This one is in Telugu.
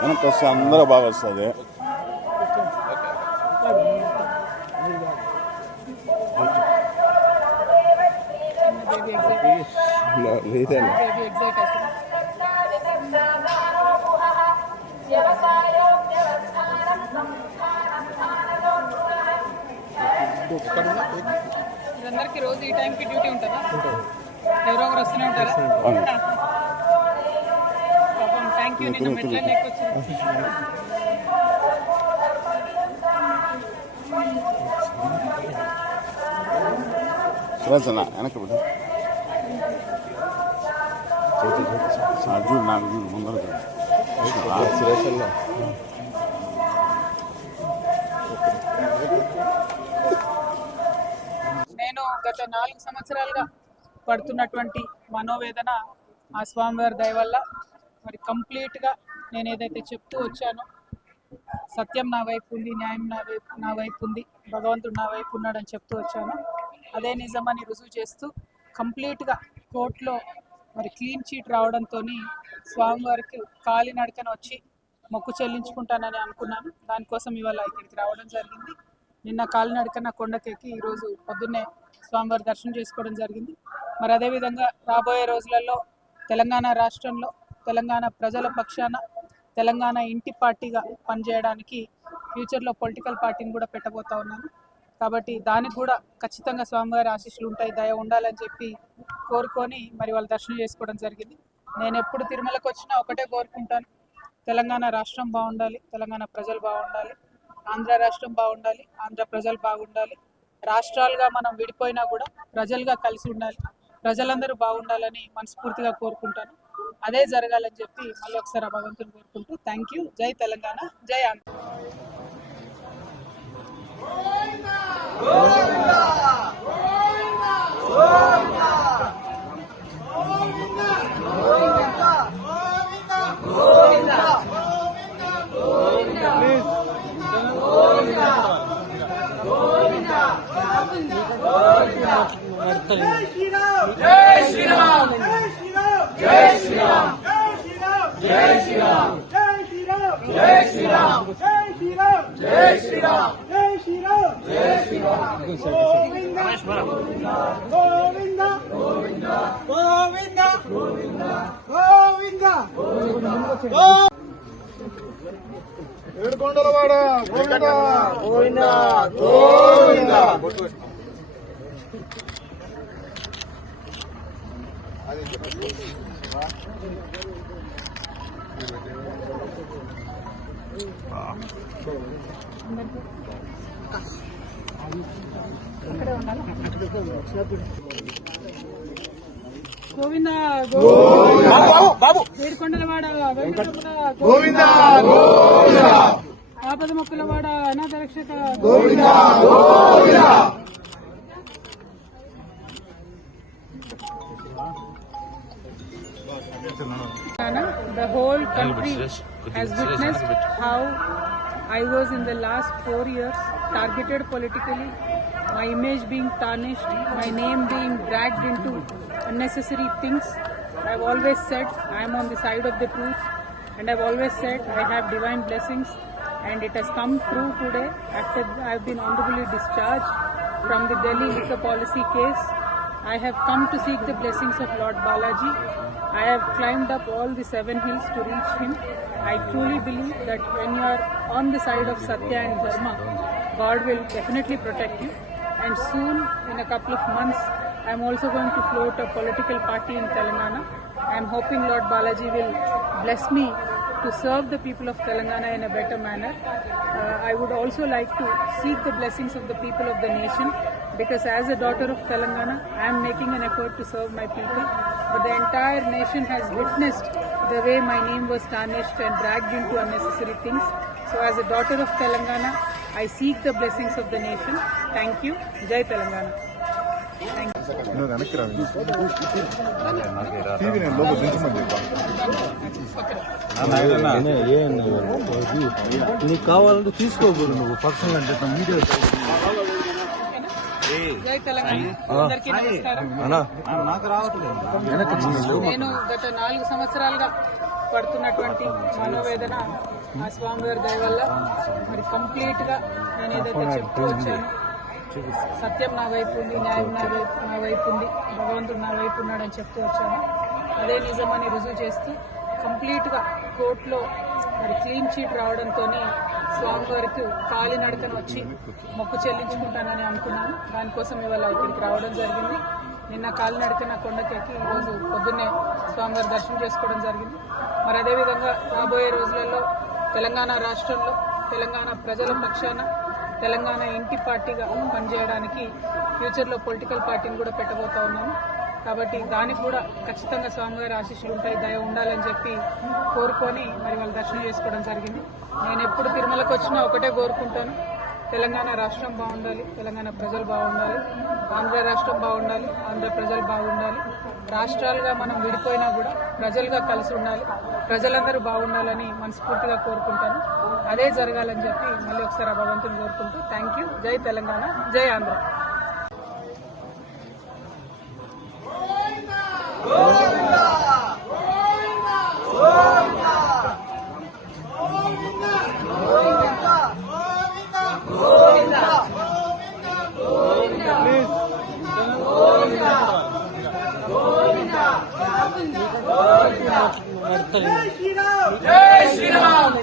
వెనక్కి వస్తే అందరూ బాగా వస్తుంది. లేదండి అందరికి రోజు ఈ టైంకి డ్యూటీ ఉంటుందా? ఎవరో ఒకరు వస్తూనే ఉంటారా? Thank you. నిన్న మెట్ల లేకొచ్చింది. సురేష్ వెనక్కి చూడు, నాకు చూడు ముందర సురేష్ నేను గత 4 సంవత్సరాలుగా పడుతున్నటువంటి మనోవేదన ఆ స్వామివారి దయ వల్ల మరి కంప్లీట్గా నేను ఏదైతే చెప్తూ వచ్చానో, సత్యం నా వైపు ఉంది, న్యాయం నా వైపు ఉంది, భగవంతుడు నా వైపు ఉన్నాడని చెప్తూ వచ్చాను. అదే నిజమని రుజువు చేస్తూ కంప్లీట్గా కోర్టులో మరి క్లీన్ చీట్ రావడంతో స్వామివారికి కాలినడకన వచ్చి మొక్కు చెల్లించుకుంటానని అనుకున్నాను. దానికోసం ఇవాళ ఇక్కడికి రావడం జరిగింది. నిన్న కాలినడకన కొండకెక్కి ఈరోజు పొద్దున్నే స్వామివారి దర్శనం చేసుకోవడం జరిగింది. మరి అదేవిధంగా రాబోయే రోజులలో తెలంగాణ రాష్ట్రంలో తెలంగాణ ప్రజల పక్షాన తెలంగాణ ఇంటి పార్టీగా పనిచేయడానికి ఫ్యూచర్లో పొలిటికల్ పార్టీని కూడా పెట్టబోతా ఉన్నాను. కాబట్టి దానికి కూడా ఖచ్చితంగా స్వామివారి ఆశీస్సులు ఉంటాయి, దయ ఉండాలని చెప్పి కోరుకొని మరి వాళ్ళు దర్శనం చేసుకోవడం జరిగింది. నేను ఎప్పుడు తిరుమలకు వచ్చినా ఒకటే కోరుకుంటాను, తెలంగాణ రాష్ట్రం బాగుండాలి, తెలంగాణ ప్రజలు బాగుండాలి, ఆంధ్ర రాష్ట్రం బాగుండాలి, ఆంధ్ర ప్రజలు బాగుండాలి, రాష్ట్రాలుగా మనం విడిపోయినా కూడా ప్రజలుగా కలిసి ఉండాలి, ప్రజలందరూ బాగుండాలని మనస్ఫూర్తిగా కోరుకుంటాను. అదే జరగాలని చెప్పి మళ్ళీ ఒకసారి ఆ భగవంతుని కోరుకుంటూ థ్యాంక్ యూ. జై తెలంగాణ, జై ఆంధ్ర. ఏడుకొండలవాడ గోవిందా గోవిందా గోవిందా. గోవిందా ఏడుకొండలవాడ గోవిందా గోవిందా. ఆపద మొక్కలవాడ అనాథ రక్షక Govinda Govinda. The whole country has witnessed how I was in the last 4 years targeted politically, my image being tarnished, my name being dragged into unnecessary things. I've always said I am on the side of the truth, and I've always said I have divine blessings, and it has come true today after I've been honorably discharged from the Delhi liquor policy case. I have come to seek the blessings of Lord Balaji. I have climbed up all the 7 hills to reach him. I truly believe that when you are on the side of Satya and Dharma, God will definitely protect you. And soon, in a couple of months, I am also going to float a political party in Telangana. I am hoping Lord Balaji will bless me to serve the people of Telangana in a better manner. I would also like to seek the blessings of the people of the nation, because as a daughter of Telangana, I am making an effort to serve my people. But the entire nation has witnessed the way my name was tarnished and dragged into unnecessary things. So as a daughter of Telangana, I seek the blessings of the nation. Thank you. Jai Telangana. Thank you. నువ్వు వెనక్కి రా టీవీ నేను లోపల దించమని నీకు కావాలంటే తీసుకోకూడదు నువ్వు పర్సనల్ అంటే వీడియో జై తెలంగాణ. అందరికీ నమస్కారం. నాకు రావట్లేదు. నేను గత 4 సంవత్సరాలుగా పడుతున్నటువంటి మనోవేదన ఆ స్వామివారి దయ వల్ల మరి కంప్లీట్ గా నేను ఏదైతే చెప్తూ వచ్చాను, సత్యం నా వైపు ఉంది, న్యాయం నా వైపు ఉంది, భగవంతుడు నా వైపు ఉన్నాడని చెప్తూ వచ్చాను. అదే నిజమని రుజువు చేస్తూ కంప్లీట్ గా కోర్టులో మరి క్లీన్ చీట్ రావడంతో స్వామివారికి కాలినడకన వచ్చి మొక్కు చెల్లించుకుంటానని అనుకున్నాను. దానికోసం ఇవాళ ఇక్కడికి రావడం జరిగింది. నిన్న కాలినడకన కొండకెక్కి ఈరోజు పొద్దున్నే స్వామివారి దర్శనం చేసుకోవడం జరిగింది. మరి అదేవిధంగా రాబోయే రోజులలో తెలంగాణ రాష్ట్రంలో తెలంగాణ ప్రజల పక్షాన తెలంగాణ ఇంటి పార్టీగా పనిచేయడానికి ఫ్యూచర్లో పొలిటికల్ పార్టీని కూడా పెట్టబోతా ఉన్నాను. కాబట్టి దానికి కూడా ఖచ్చితంగా స్వామివారి ఆశీస్సులు ఉంటాయి, దయ ఉండాలని చెప్పి కోరుకొని మరి వాళ్ళు దర్శనం చేసుకోవడం జరిగింది. నేను ఎప్పుడు తిరుమలకు వచ్చినా ఒకటే కోరుకుంటాను, తెలంగాణ రాష్ట్రం బాగుండాలి, తెలంగాణ ప్రజలు బాగుండాలి, ఆంధ్ర రాష్ట్రం బాగుండాలి, ఆంధ్ర ప్రజలు బాగుండాలి. రాష్ట్రాలుగా మనం విడిపోయినా కూడా ప్రజలుగా కలిసి ఉండాలి, ప్రజలందరూ బాగుండాలని మనస్ఫూర్తిగా కోరుకుంటాను. అదే జరగాలని చెప్పి మళ్ళీ ఒకసారి ఆ భగవంతుని కోరుకుంటూ థ్యాంక్ యూ. జై తెలంగాణ, జై ఆంధ్ర. జై శ్రీరామ్.